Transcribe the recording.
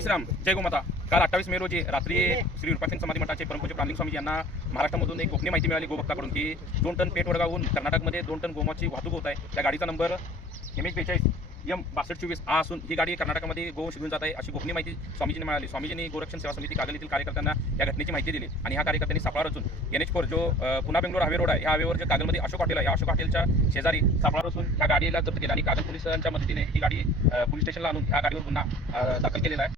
श्रीराम, जय गोमाता. काल 28 मे रोजी रात्री श्री विरूपाक्षण समाधी मठाचे परमपूज्य प्राणलिंग स्वामीजी यांना महाराष्ट्रामधून एक गोपनीय माहिती मिळाली गोभक्ताकडून की 2 टन पेट वडगावहून कर्नाटकमध्ये 2 टन गोमाची वाहतूक होत आहे. त्या गाडीचा नंबर MH42M6224 हा असून ही गाडी कर्नाटकमध्ये गो शिजून जात आहे अशी गोपनीय माहिती स्वामीजींनी मिळाली. स्वामीजींनी गोरक्षण सेवा समिती कागल येथील कार्यकर्त्यांना या घटनेची माहिती दिली आणि ह्या कार्यकर्त्यांनी सापळा रचून NH4 जो पुणे बेंगलोर हायवे रोड आहे या हायवेवर जे कागलमध्ये अशोक हॉटेल आहे या अशोक हॉटेलच्या शेजारी सापळा रचून ह्या गाडीला जप्त केला आणि कागल पोलिसांच्या मदतीने ही गाडी पोलीस स्टेशनला आणून ह्या गाडीवर गुन्हा दाखल केलेला आहे.